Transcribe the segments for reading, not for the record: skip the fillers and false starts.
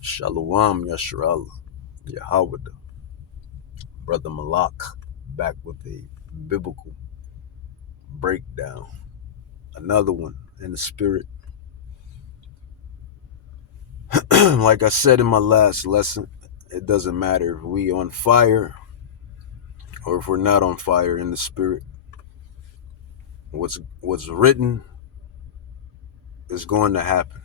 Shalom Yashral Yahweh, Brother Malak, back with a biblical breakdown. Another one in the spirit. Like I said in my last lesson, it doesn't matter if we on fire or if we're not on fire in the spirit. What's written is going to happen.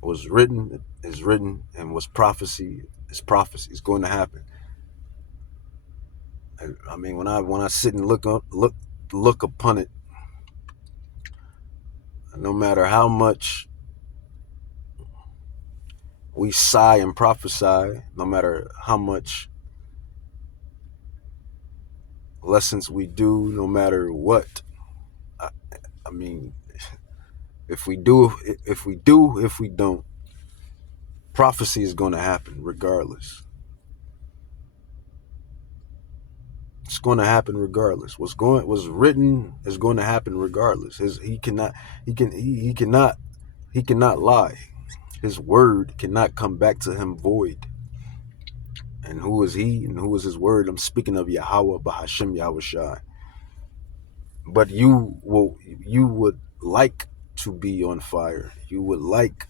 What's written is written, and what's prophecy is prophecy. It's going to happen. I mean, when I sit and look upon it, no matter how much we sigh and prophesy, no matter how much lessons we do, no matter what. I, I mean, if we don't, prophecy is going to happen regardless. It's going to happen regardless. What's written is going to happen regardless. He cannot lie. His word cannot come back to him void. And who is he and who is his word? I'm speaking of Yahweh Bahashem Yahushai. But you would like to be on fire. You would like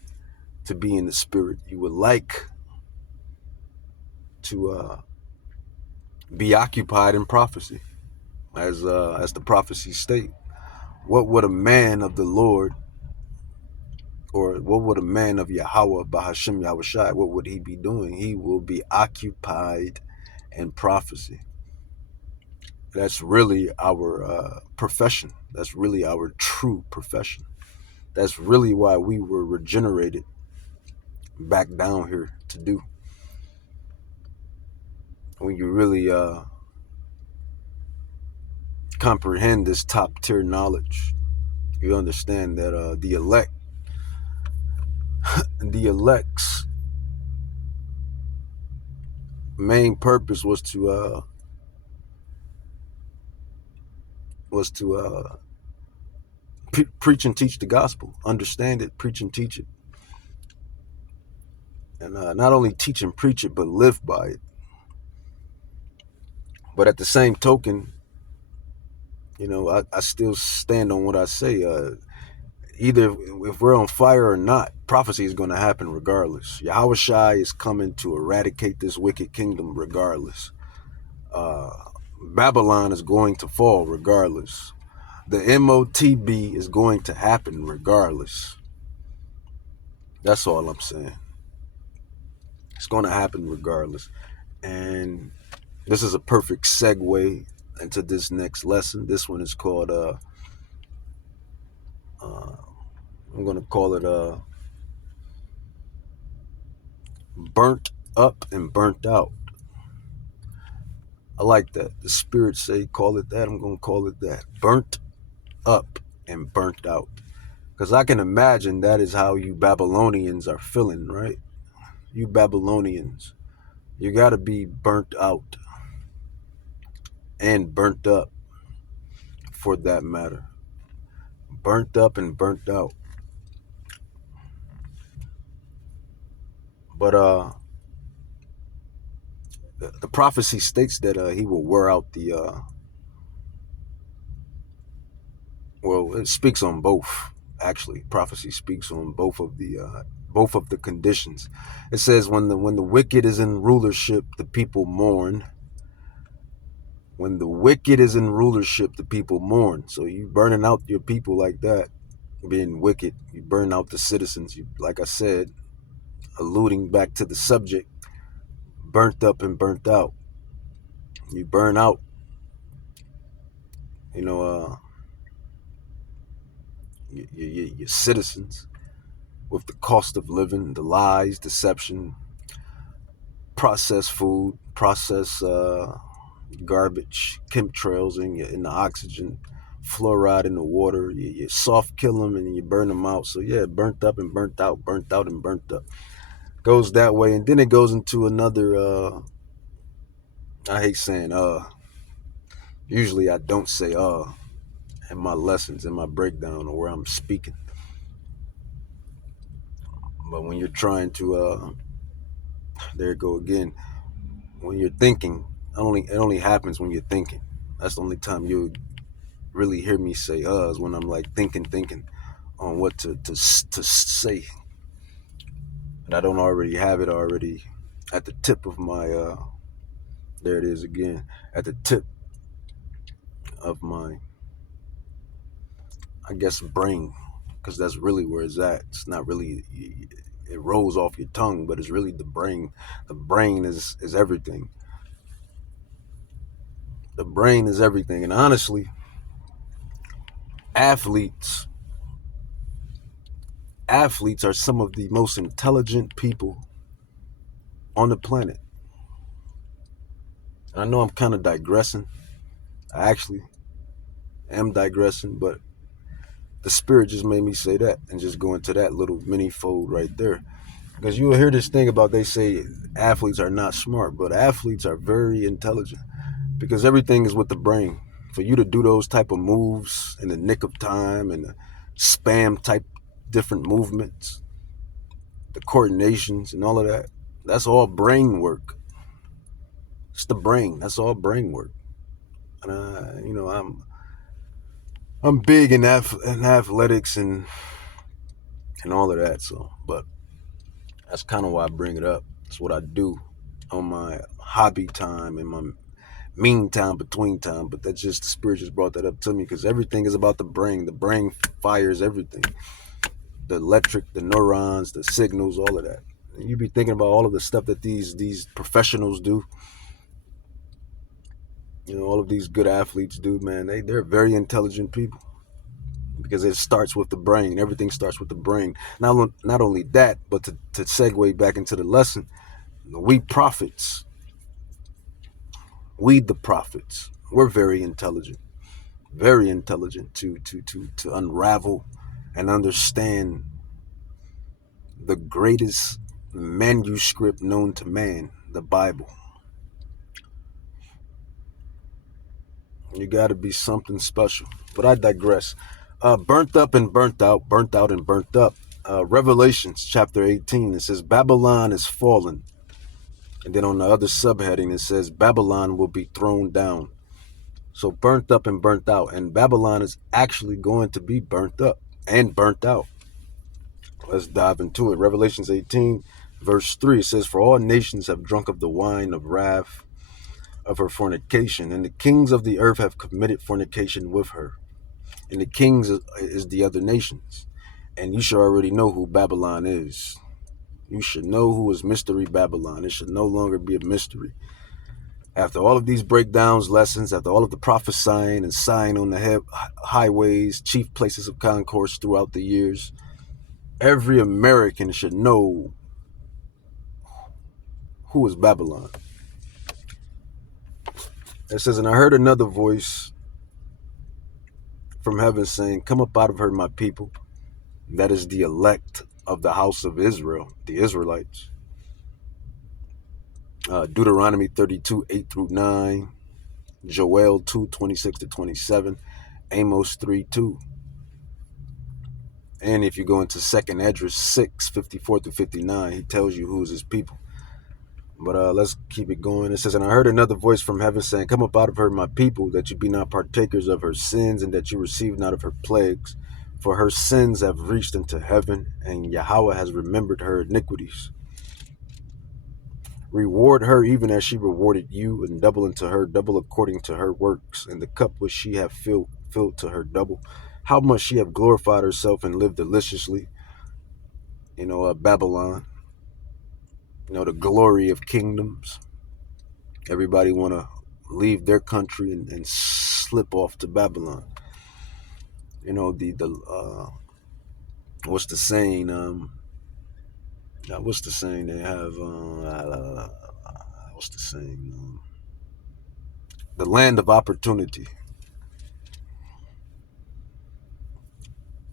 to be in the spirit. You would like to be occupied in prophecy, as the prophecies state. What would a man of the Lord, or what would a man of Yahweh Bahashem Yahushai, what would he be doing? He will be occupied in prophecy. That's really our profession. That's really our true profession. That's really why we were regenerated back down here to do. When you really comprehend this top tier knowledge, you understand that the elect's main purpose was to preach and teach the gospel. Understand it, preach and teach it, and not only teach and preach it, but live by it. But at the same token, I still stand on what I say. Either if we're on fire or not, prophecy is going to happen regardless. Yahweh Shai is coming to eradicate this wicked kingdom regardless. Babylon is going to fall regardless. The MOTB is going to happen regardless. That's all I'm saying. It's going to happen regardless. And this is a perfect segue into this next lesson. This one is called, I'm going to call it burnt up and burnt out. I like that. The spirits say call it that. I'm going to call it that. Burnt up and burnt out. Because I can imagine that is how you Babylonians are feeling, right? You Babylonians, you got to be burnt out and burnt up, for that matter. Burnt up and burnt out. But the prophecy states that he will wear out the well, it speaks on both. Actually, prophecy speaks on both of the conditions. It says when the wicked is in rulership, the people mourn. When the wicked is in rulership, the people mourn. So you burning out your people like that, being wicked, you burn out the citizens. You, like I said, alluding back to the subject, burnt up and burnt out. You burn out, your citizens with the cost of living, the lies, deception, processed food, processed garbage, chemtrails in the oxygen, fluoride in the water. You soft kill them and you burn them out. So yeah, burnt up and burnt out, burnt out and burnt up. Goes that way, and then it goes into another. I hate saying Usually I don't say in my lessons, in my breakdown, or where I'm speaking. But when you're trying to, there it go again. When you're thinking, it only happens when you're thinking. That's the only time you really hear me say is when I'm like thinking on what to say, and I don't already have it already at the tip of my there it is again, at the tip of my, I guess, brain, because that's really where it's at. It's not really, it rolls off your tongue, but it's really the brain. The brain is everything. The brain is everything. And honestly, athletes athletes are some of the most intelligent people on the planet. And I know I'm kind of digressing. I actually am digressing, but the spirit just made me say that and just go into that little mini fold right there. Because you will hear this thing about, they say athletes are not smart, but athletes are very intelligent because everything is with the brain. For you to do those type of moves in the nick of time and the spam type different movements, the coordinations and all of that, that's all brain work. It's the brain. That's all brain work. And I'm big in athletics and all of that. So, but that's kind of why I bring it up. It's what I do on my hobby time and my mean time between time. But that's just, the spirit just brought that up to me because everything is about the brain. The brain fires everything. The electric, the neurons, the signals, all of that. And you be thinking about all of the stuff that these professionals do. You know, all of these good athletes do, man. They're very intelligent people because it starts with the brain. Everything starts with the brain. Not only that, but to segue back into the lesson, we prophets, we the prophets, we're very intelligent to unravel and understand the greatest manuscript known to man, the Bible. You got to be something special. But I digress. Burnt up and burnt out, burnt out and burnt up. Revelations chapter 18, it says Babylon is fallen. And then on the other subheading, it says Babylon will be thrown down. So burnt up and burnt out. And Babylon is actually going to be burnt up and burnt out. Let's dive into it. Revelations 18, verse 3, it says, For all nations have drunk of the wine of wrath of her fornication, and the kings of the earth have committed fornication with her. And the kings is the other nations. And you should already know who Babylon is. You should know who is Mystery Babylon. It should no longer be a mystery. After all of these breakdowns, lessons, after all of the prophesying and sign on the highways, chief places of concourse throughout the years, every American should know who is Babylon. It says, And I heard another voice from heaven saying, Come up out of her, my people. That is the elect of the house of Israel, the Israelites. Deuteronomy 32, 8 through 9, Joel 2, 26 to 27, Amos 3, 2. And if you go into 2nd Esdras 6, 54 to 59, he tells you who is his people. But let's keep it going. It says, And I heard another voice from heaven saying, Come up out of her, my people, that you be not partakers of her sins, and that you receive not of her plagues. For her sins have reached into heaven, and Yahweh has remembered her iniquities. Reward her even as she rewarded you, and double unto her, double according to her works, and the cup which she hath filled to her double. How much she have glorified herself and lived deliciously. Babylon, the glory of kingdoms. Everybody want to leave their country and slip off to Babylon. What's the saying? What's the saying they have? What's the saying? The land of opportunity.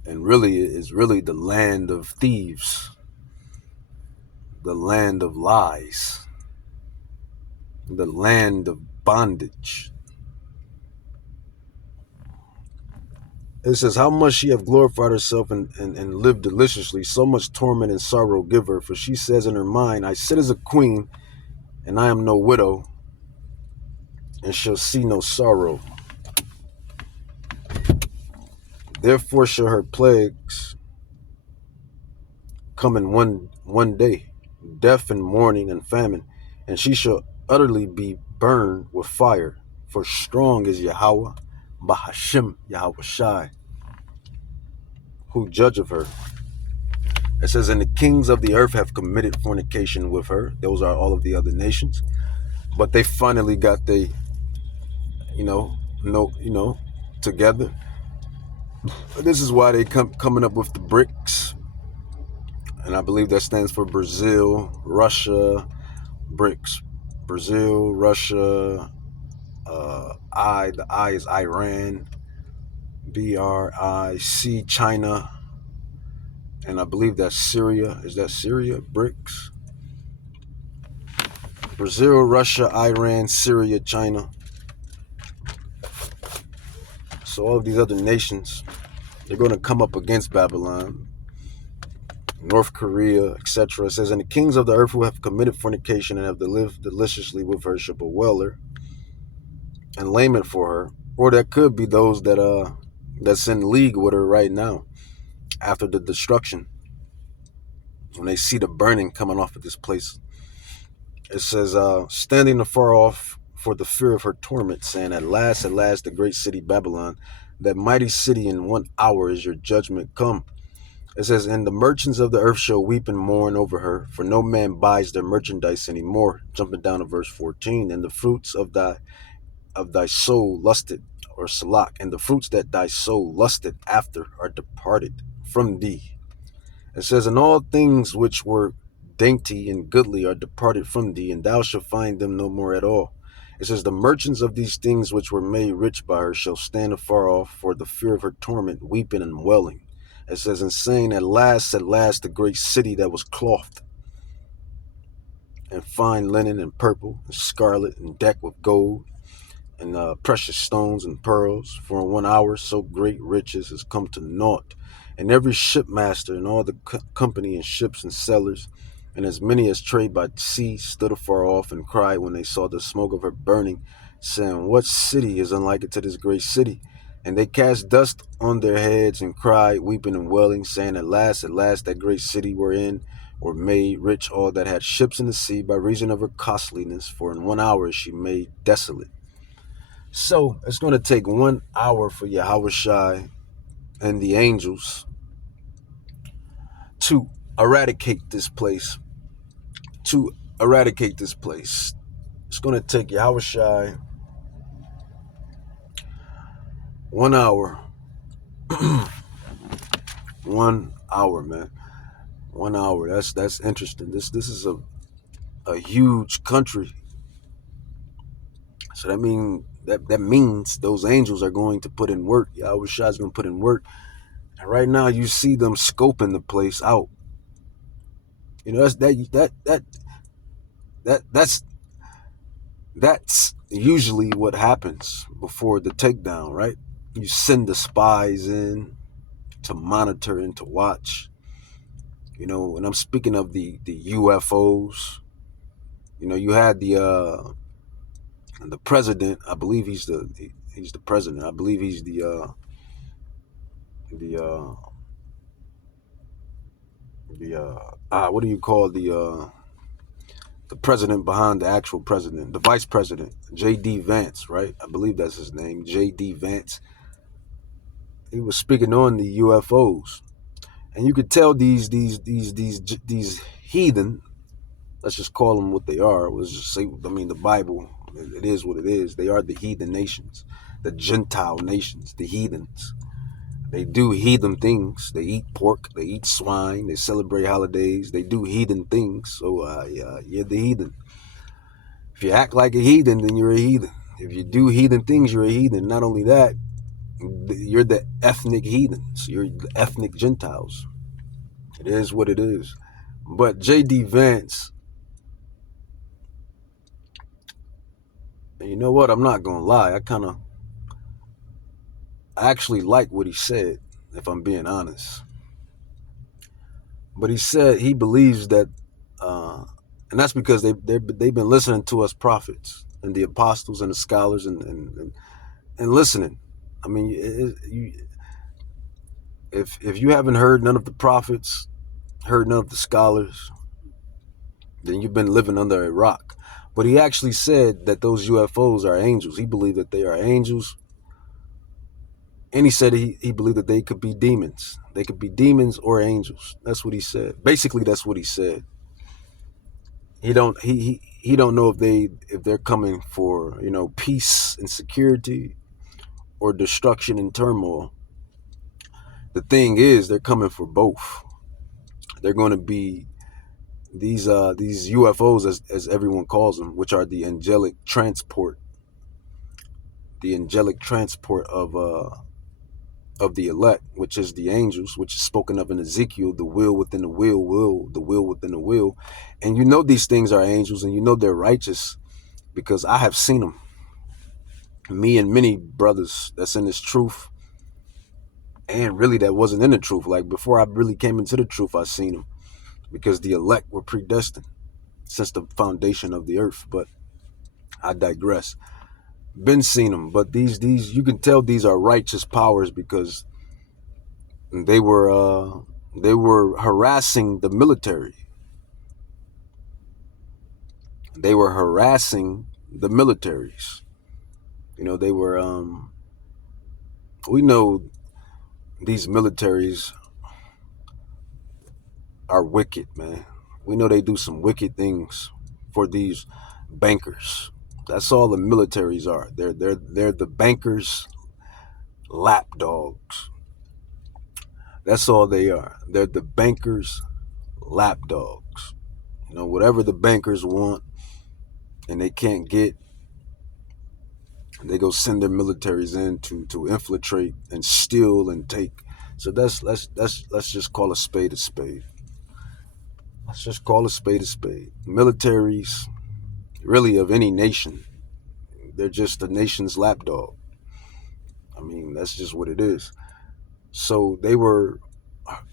And really, it's really the land of thieves, the land of lies, the land of bondage. It says, how much she have glorified herself and lived deliciously, so much torment and sorrow give her. For she says in her mind, I sit as a queen, and I am no widow, and shall see no sorrow. Therefore shall her plagues come in one day, death and mourning and famine, and she shall utterly be burned with fire. For strong is Yahweh, Bahashim Yahweh Shai, who judge of her. It says, and the kings of the earth have committed fornication with her. Those are all of the other nations. But they finally got they, you know, no, together. This is why they coming up with the BRICS, and I believe that stands for Brazil, Russia, BRICS, Brazil, Russia, the I is Iran, BRIC, China, and I believe that's Syria. Is that Syria? BRICS, Brazil, Russia, Iran, Syria, China. So all of these other nations, they're going to come up against Babylon, North Korea, etc. It says, and the kings of the earth who have committed fornication and have lived deliciously with her shall bewail her and lament for her. Or that could be those that's in league with her right now after the destruction. When they see the burning coming off of this place, it says, standing afar off for the fear of her torment, saying, at last, the great city Babylon, that mighty city, in 1 hour is your judgment come. It says, and the merchants of the earth shall weep and mourn over her, for no man buys their merchandise anymore. Jumping down to verse 14, and the fruits of thy soul lusted, or salak, and the fruits that thy soul lusted after are departed from thee. It says, and all things which were dainty and goodly are departed from thee, and thou shalt find them no more at all. It says, the merchants of these things which were made rich by her shall stand afar off for the fear of her torment, weeping and wailing. It says, and saying, at last, the great city that was clothed in fine linen and purple and scarlet and decked with gold and precious stones and pearls, for in 1 hour so great riches has come to naught. And every shipmaster and all the company and ships and sailors, and as many as trade by sea, stood afar off and cried when they saw the smoke of her burning, saying, what city is unlike it to this great city? And they cast dust on their heads and cried, weeping and wailing, saying, at last, that great city wherein were made rich all that had ships in the sea by reason of her costliness, for in 1 hour is she made desolate. So it's going to take 1 hour for Yahweh Shai and the angels to eradicate this place. It's going to take Yahweh Shai 1 hour. 1 hour, man. 1 hour. That's interesting. This is a huge country. So that means those angels are going to put in work. Yahweh Shai is going to put in work. And right now you see them scoping the place out. You know, that's usually what happens before the takedown, right? You send the spies in to monitor and to watch. You know, and I'm speaking of the UFOs. You know, you had the president. I believe he's the president. I believe he's the what do you call the president behind the actual president, the vice president, J.D. Vance, right? I believe that's his name, J.D. Vance. He was speaking on the UFOs, and you could tell these heathen. Let's just call them what they are. Let's just say, I mean, the Bible. It is what it is. They are the heathen nations, the Gentile nations, the heathens. They do heathen things. They eat pork. They eat swine. They celebrate holidays. They do heathen things. So you're the heathen. If you act like a heathen, then you're a heathen. If you do heathen things, you're a heathen. Not only that, you're the ethnic heathens. You're the ethnic Gentiles. It is what it is. But J.D. Vance, you know what? I'm not gonna lie. I actually like what he said, if I'm being honest. But he said he believes that, and that's because they've been listening to us prophets and the apostles and the scholars and listening. I mean, if you haven't heard none of the prophets, heard none of the scholars, then you've been living under a rock. But he actually said that those UFOs are angels. He believed that they are angels. And he said he believed that they could be demons. They could be demons or angels. That's what he said. Basically, that's what he said. He don't know if they're coming for, peace and security or destruction and turmoil. The thing is, they're coming for both. They're going to be these UFOs, as everyone calls them, which are the angelic transport of the elect, which is the angels, which is spoken of in Ezekiel, the will within the will within the will. And you know these things are angels, and you know they're righteous because I have seen them. Me and many brothers that's in this truth, and really that wasn't in the truth. Like before I really came into the truth, I seen them because the elect were predestined since the foundation of the earth. But I digress. Been seen them, but these you can tell these are righteous powers because they were harassing the military. They were harassing the militaries. They were we know these militaries are wicked, man. We know they do some wicked things for these bankers. That's all the militaries are. They're the bankers' lapdogs. That's all they are. They're the bankers' lapdogs. Whatever the bankers want and they can't get, they go send their militaries in to infiltrate and steal and take. So let's just call a spade a spade. Let's just call a spade a spade. Militaries, really of any nation, they're just the nation's lapdog. I mean, that's just what it is. So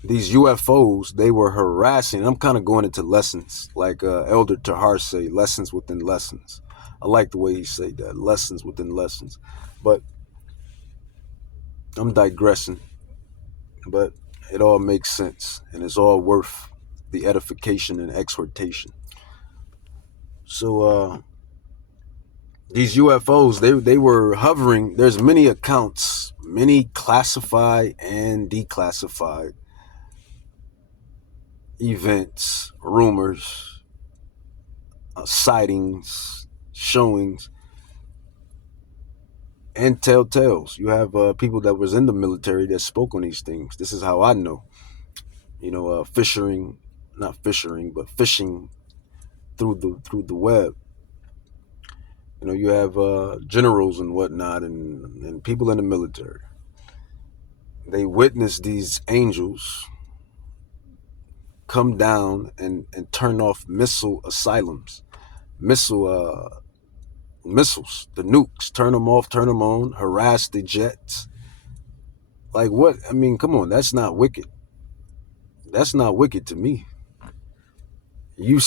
these UFOs, they were harassing. I'm kind of going into lessons, like Elder Tahar say, lessons within lessons. I like the way he said that, lessons within lessons. But I'm digressing. But it all makes sense, and it's all worth the edification and exhortation. So these UFOs, they were hovering. There's many accounts, many classified and declassified events, rumors, sightings, showings, and telltales. You have people that was in the military that spoke on these things. This is how I know. Not fishing, but fishing through the web. You have generals and whatnot, and people in the military. They witness these angels come down and turn off missile asylums, missiles, the nukes, turn them off, turn them on, harass the jets. Like what? I mean, come on, that's not wicked. That's not wicked to me. You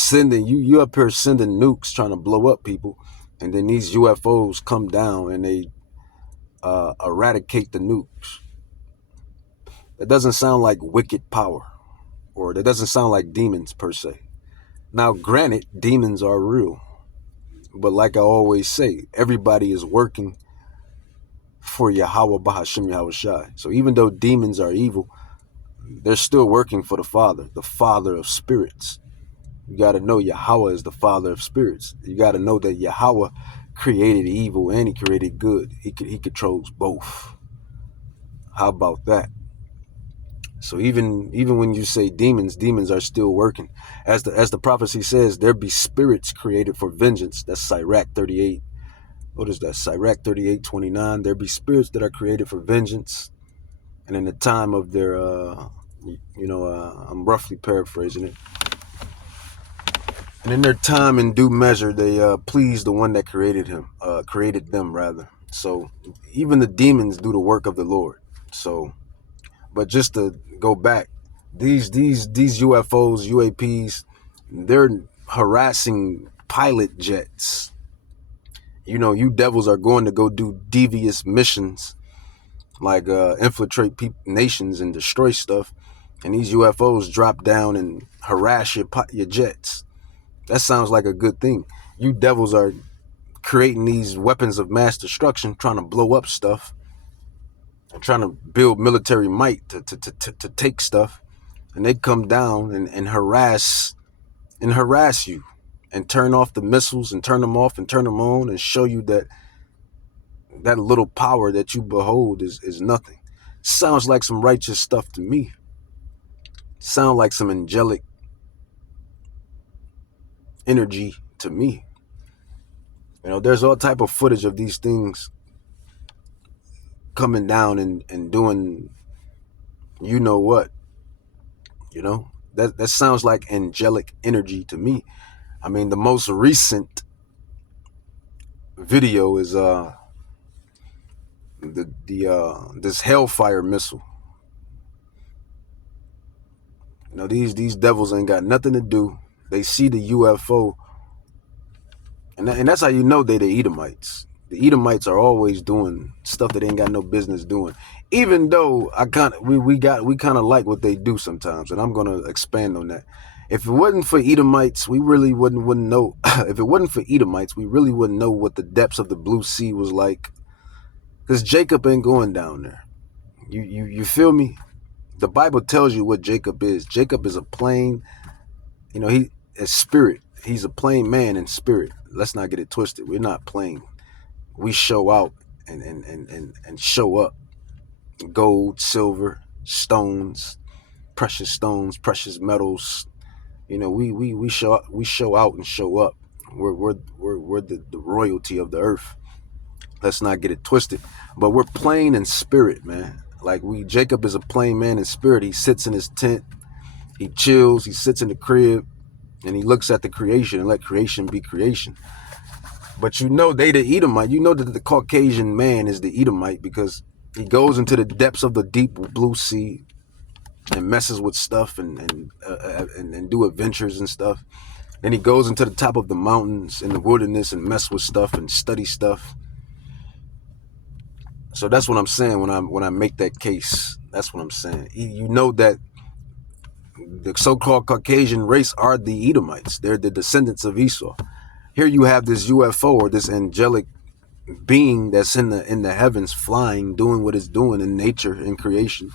up here sending nukes trying to blow up people, and then these UFOs come down and they eradicate the nukes. That doesn't sound like wicked power, or that doesn't sound like demons per se. Now, granted, demons are real, but like I always say, everybody is working for Yahweh Bahashim Yahweh Shai. So even though demons are evil, they're still working for the Father of spirits. You got to know Yahweh is the Father of spirits. You got to know that Yahweh created evil and he created good. He controls both. How about that? So even when you say demons are still working. As the prophecy says, there be spirits created for vengeance. That's Sirach 38. What is that? Sirach 38:29. There be spirits that are created for vengeance. And in the time of their, I'm roughly paraphrasing it. And in their time and due measure, they please the one that created them rather. So even the demons do the work of the Lord. So, but just to go back, these UFOs, UAPs, they're harassing pilot jets. You know, you devils are going to go do devious missions like infiltrate nations and destroy stuff, and these UFOs drop down and harass your jets. That sounds like a good thing. You devils are creating these weapons of mass destruction, trying to blow up stuff and trying to build military might to take stuff, and they come down and harass you and turn off the missiles and turn them off and turn them on and show you that little power that you behold is nothing. Sounds like some righteous stuff to me. Sound like some angelic energy to me. You know, there's all type of footage of these things coming down and doing you know what. You know, that sounds like angelic energy to me. I mean, the most recent video is this Hellfire missile. You know, these devils ain't got nothing to do. They see the UFO, and that's how you know they the Edomites. The Edomites are always doing stuff that they ain't got no business doing. Even though we kind of like what they do sometimes, and I'm gonna expand on that. If it wasn't for Edomites, we really wouldn't know. If it wasn't for Edomites, we really wouldn't know what the depths of the Blue Sea was like. Because Jacob ain't going down there. You feel me? The Bible tells you what Jacob is. Jacob is a plain, you know, he is spirit. He's a plain man in spirit. Let's not get it twisted. We're not plain. We show out and show up. Gold, silver, stones, precious metals. You know, we show out and show up. We're the royalty of the earth. Let's not get it twisted. But we're plain in spirit, man. Like Jacob is a plain man in spirit. He sits in his tent, he chills, he sits in the crib, and he looks at the creation and let creation be creation. But you know they the Edomite. You know that the Caucasian man is the Edomite because he goes into the depths of the deep blue sea and messes with stuff and do adventures and stuff. Then he goes into the top of the mountains in the wilderness and mess with stuff and study stuff. So that's what I'm saying when I make that case. That's what I'm saying. You know that the so-called Caucasian race are the Edomites. They're the descendants of Esau. Here you have this UFO or this angelic being that's in the heavens flying, doing what it's doing in nature, in creation,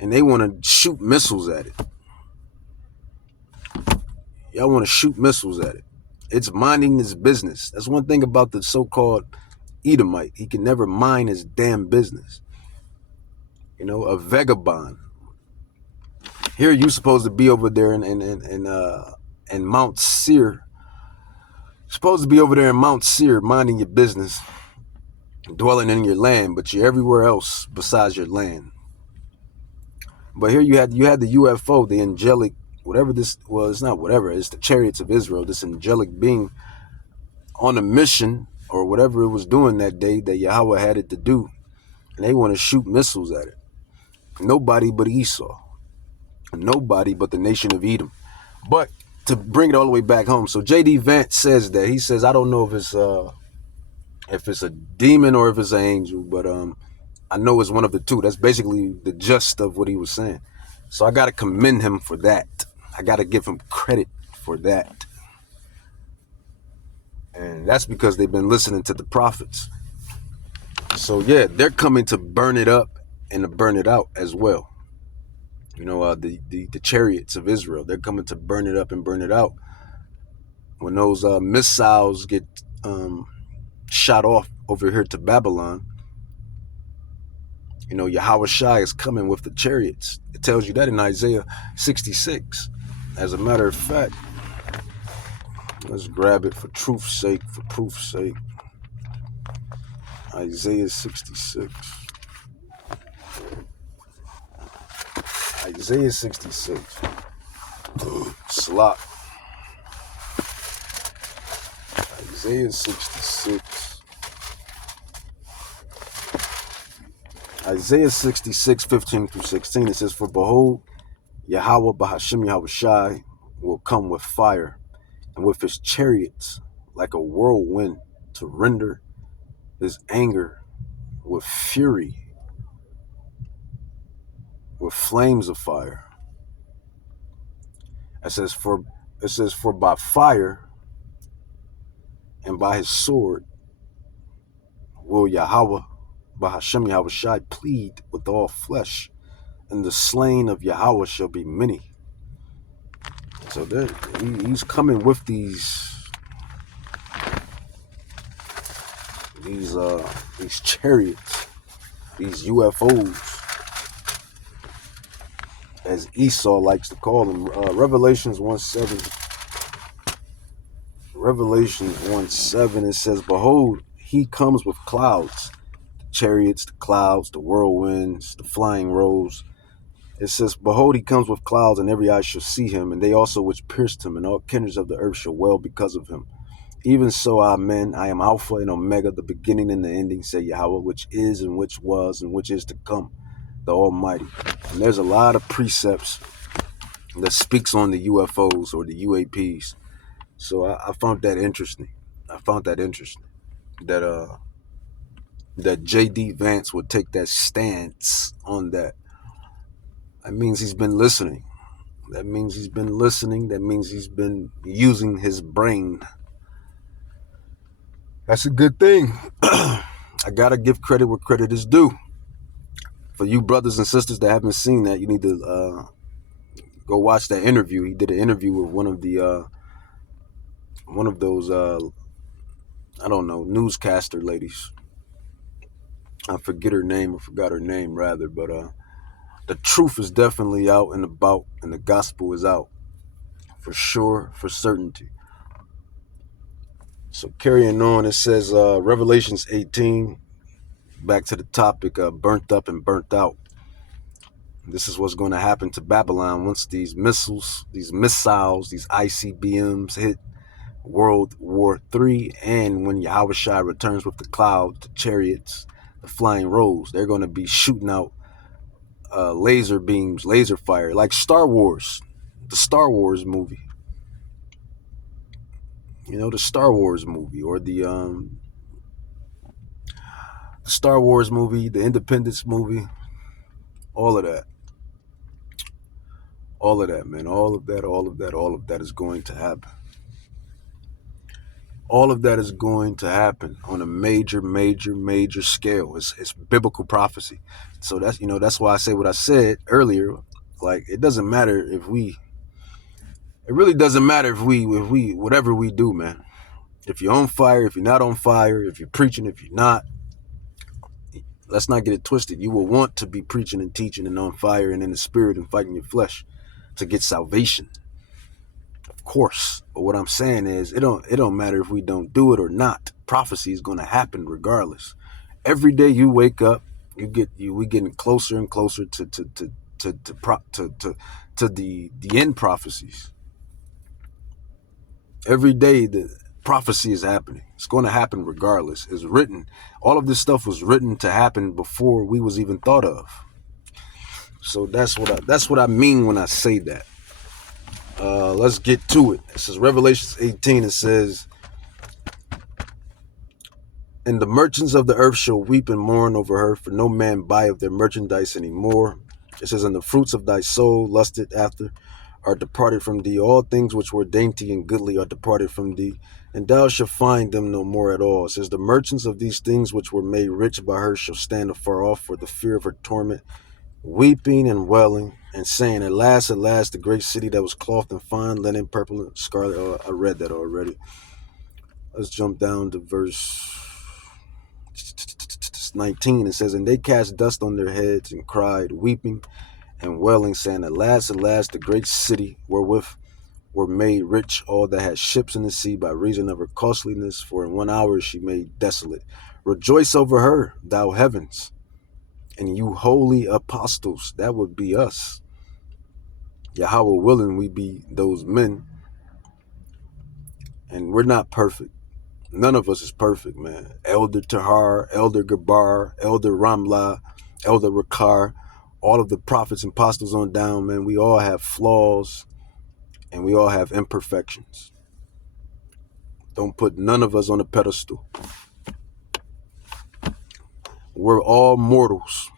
and they want to shoot missiles at it. Y'all want to shoot missiles at it. It's minding his business. That's one thing about the so-called Edomite. He can never mind his damn business. You know, a vagabond. Here you supposed to be over there in Mount Seir. Supposed to be over there in Mount Seir minding your business, dwelling in your land, but you're everywhere else besides your land. But here you had the UFO, the angelic, whatever this was, it's not whatever, it's the chariots of Israel, this angelic being on a mission or whatever it was doing that day that Yahweh had it to do, and they want to shoot missiles at it. Nobody but Esau. Nobody but the nation of Edom. But to bring it all the way back home, so J.D. Vance says that. He says, I don't know if it's a demon or if it's an angel, but I know it's one of the two. That's basically the gist of what he was saying. So I got to commend him for that. I got to give him credit for that. And that's because they've been listening to the prophets. So yeah, they're coming to burn it up and to burn it out as well. You know, the chariots of Israel, they're coming to burn it up and burn it out. When those missiles get shot off over here to Babylon, you know, Yahweh Shai is coming with the chariots. It tells you that in Isaiah 66. As a matter of fact, let's grab it for truth's sake, for proof's sake. Isaiah 66. Isaiah 66. Slop. Isaiah 66. Isaiah 66:15-16, it says, "For behold, Yahweh Bahashim Yahushai will come with fire, and with his chariots like a whirlwind, to render his anger with fury, with flames of fire." It says, for by fire and by his sword will Yahweh Bahashim Yahushai plead with all flesh, and the slain of Yahweh shall be many. So he's coming with these chariots, these UFOs, as Esau likes to call them. Revelations 1:7, it says, "Behold, he comes with clouds, the chariots, the clouds, the whirlwinds, the flying roes." It says, "Behold, he comes with clouds, and every eye shall see him, and they also which pierced him, and all kindreds of the earth shall wail because of him. Even so, amen. I am Alpha and Omega, the beginning and the ending, say Yahweh, which is and which was and which is to come, the Almighty." And there's a lot of precepts that speaks on the UFOs or the UAPs. So I found that interesting. That that J.D. Vance would take that stance on that. That means he's been listening. That means he's been using his brain. That's a good thing. I gotta give credit where credit is due. For you brothers and sisters that haven't seen that, you need to go watch that interview. He did an interview with one of those I don't know, newscaster ladies. I forgot her name, rather, but the truth is definitely out and about, and the gospel is out for sure, for certainty. So carrying on, it says Revelations 18, back to the topic, burnt up and burnt out. This is what's going to happen to Babylon once these missiles, these ICBMs hit World War III, and when Yahushua returns with the clouds, the chariots, the flying roes. They're going to be shooting out laser beams, laser fire, like Star Wars, the Star Wars movie. The Star Wars movie, or the Star Wars movie, the Independence movie, all of that. All of that, man. All of that is going to happen. All of that is going to happen on a major, major, major scale. It's biblical prophecy. So that's why I say what I said earlier. Like, it doesn't matter it really doesn't matter if we whatever we do, man. If you're on fire, if you're not on fire, if you're preaching, if you're not, let's not get it twisted. You will want to be preaching and teaching and on fire and in the spirit and fighting your flesh to get salvation. Of course. But what I'm saying is, it don't matter if we don't do it or not. Prophecy is going to happen regardless. Every day you wake up, we getting closer and closer to the end prophecies. Every day the prophecy is happening. It's going to happen regardless. It's written. All of this stuff was written to happen before we was even thought of. So that's what I mean when I say that. Let's get to it. It says Revelations 18. It says, "And the merchants of the earth shall weep and mourn over her, for no man buyeth their merchandise any more." It says, "And the fruits of thy soul lusted after are departed from thee. All things which were dainty and goodly are departed from thee, and thou shalt find them no more at all." It says, "The merchants of these things which were made rich by her shall stand afar off for the fear of her torment, weeping and wailing, and saying, Alas, alas, the great city that was clothed in fine linen, purple and scarlet." Oh, I read that already. Let's jump down to verse 19. It says, "And they cast dust on their heads and cried, weeping and wailing, saying, Alas, alas, the great city wherewith were made rich all that had ships in the sea by reason of her costliness, for in 1 hour she made desolate. Rejoice over her, thou heavens, and you holy apostles." That would be us. Yahweh willing, we be those men. And we're not perfect. None of us is perfect, man. Elder Tahar, Elder Gabar, Elder Ramla, Elder Rakar, all of the prophets and apostles on down, man, we all have flaws and we all have imperfections. Don't put none of us on a pedestal. We're all mortals,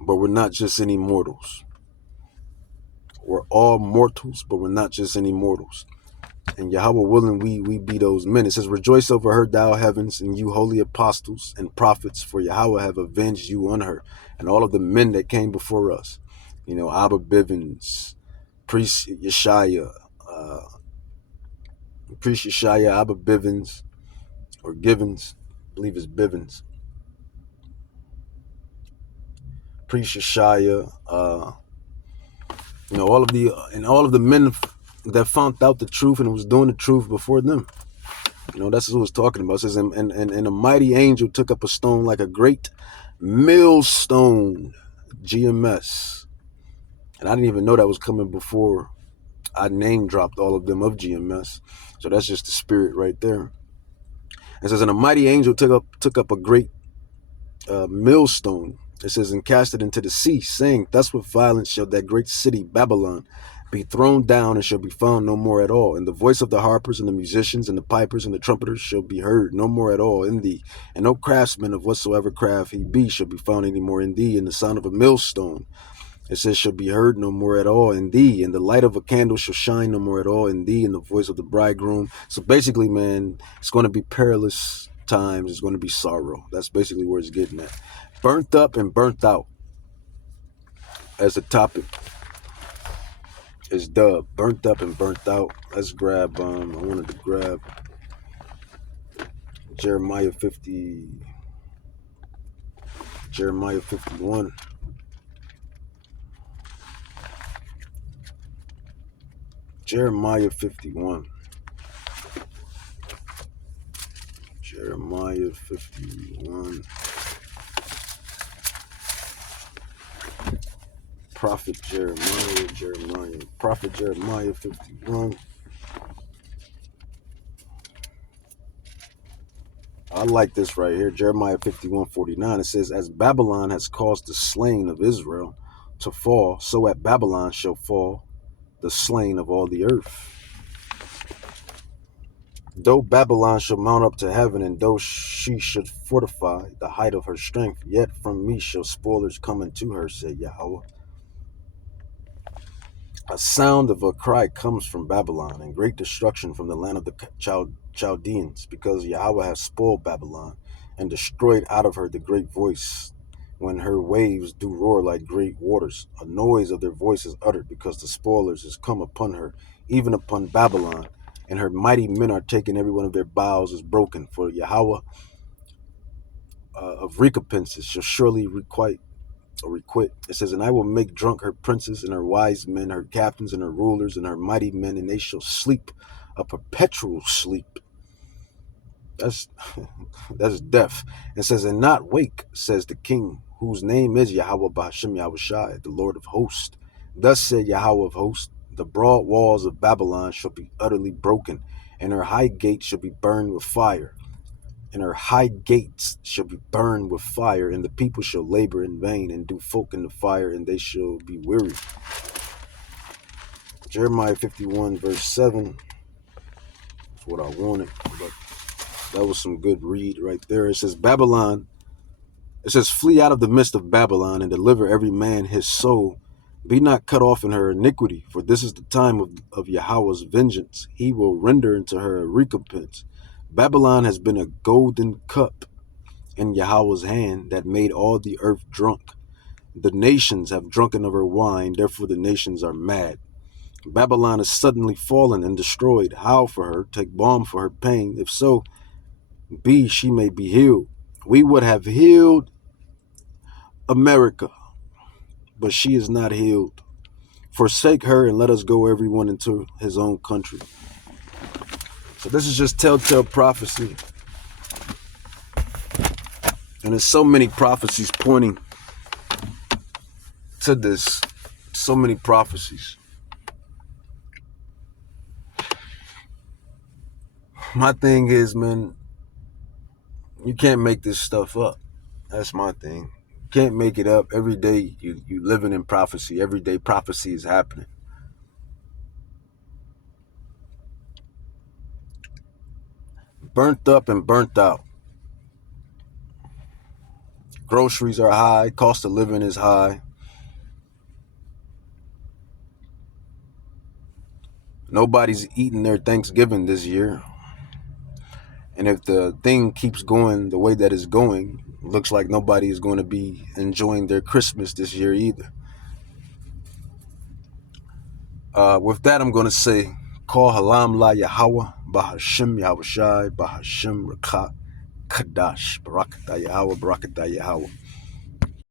but we're not just any mortals. We're all mortals, but we're not just any mortals. And Yahweh willing, we be those men. It says, rejoice over her, thou heavens, and you holy apostles and prophets, for Yahweh have avenged you on her. And all of the men that came before us, you know, Abba Bivens, Priest Yeshaya, Abba Bivens, or Givens, I believe it's Bivens, Priest Yeshaya, you know, all of the men that found out the truth and was doing the truth before them. You know, that's what it was talking about. It says, and a mighty angel took up a stone like a great millstone, GMS. And I didn't even know that was coming before I name dropped all of them of GMS. So that's just the spirit right there. It says, and a mighty angel took up a great millstone. It says, and cast it into the sea, saying, thus with violence shall that great city Babylon be thrown down, and shall be found no more at all. And the voice of the harpers and the musicians and the pipers and the trumpeters shall be heard no more at all in thee. And no craftsman of whatsoever craft he be shall be found any more in thee. And the sound of a millstone, it says, shall be heard no more at all in thee. And the light of a candle shall shine no more at all in thee. And the voice of the bridegroom. So basically, man, it's going to be perilous times. It's going to be sorrow. That's basically where it's getting at. Burnt up and burnt out as the topic is dubbed. Burnt up and burnt out. Let's grab, I wanted to grab Jeremiah 51. Jeremiah 51. Jeremiah 51. Prophet Jeremiah 51. I like this right here, Jeremiah 51:49. It says, as Babylon has caused the slain of Israel to fall, so at Babylon shall fall the slain of all the earth. Though Babylon shall mount up to heaven, and though she should fortify the height of her strength, yet from me shall spoilers come unto her, said Yahweh. A sound of a cry comes from Babylon, and great destruction from the land of the Chaldeans, because Yahweh has spoiled Babylon, and destroyed out of her the great voice, when her waves do roar like great waters. A noise of their voice is uttered, because the spoilers is come upon her, even upon Babylon, and her mighty men are taken, every one of their boughs is broken. For Yahweh of recompenses shall surely requite. It says, and I will make drunk her princes and her wise men, her captains and her rulers and her mighty men, and they shall sleep a perpetual sleep. That's that's death. It says, and not wake, says the king, whose name is Yahweh Ba'ashem Yahushai, the Lord of hosts. Thus said Yahweh of hosts, the broad walls of Babylon shall be utterly broken, and her high gates shall be burned with fire. And her high gates shall be burned with fire, and the people shall labor in vain, and do folk in the fire, and they shall be weary. Jeremiah 51 verse 7. That's what I wanted, but that was some good read right there. It says, Babylon, it says, flee out of the midst of Babylon, and deliver every man his soul. Be not cut off in her iniquity, for this is the time of Yahweh's vengeance. He will render unto her a recompense. Babylon has been a golden cup in Yahweh's hand, that made all the earth drunk. The nations have drunken of her wine, therefore the nations are mad. Babylon is suddenly fallen and destroyed. Howl for her, take balm for her pain. If so be she may be healed. We would have healed America, but she is not healed. Forsake her and let us go everyone into his own country. So this is just telltale prophecy. And there's so many prophecies pointing to this. So many prophecies. My thing is, man, you can't make this stuff up. That's my thing. can't make it up. Every day you living in prophecy. Every day prophecy is happening. Burnt up and burnt out. Groceries are high. Cost of living is high. Nobody's eating their Thanksgiving this year. And if the thing keeps going the way that it's going, looks like nobody is going to be enjoying their Christmas this year either. With that, I'm going to say, Call Halam La Yahweh, Bahashim Yahweh Shai, Bahashim Rakat Kadash, Barakatah Yahweh, Barakatah Yahweh.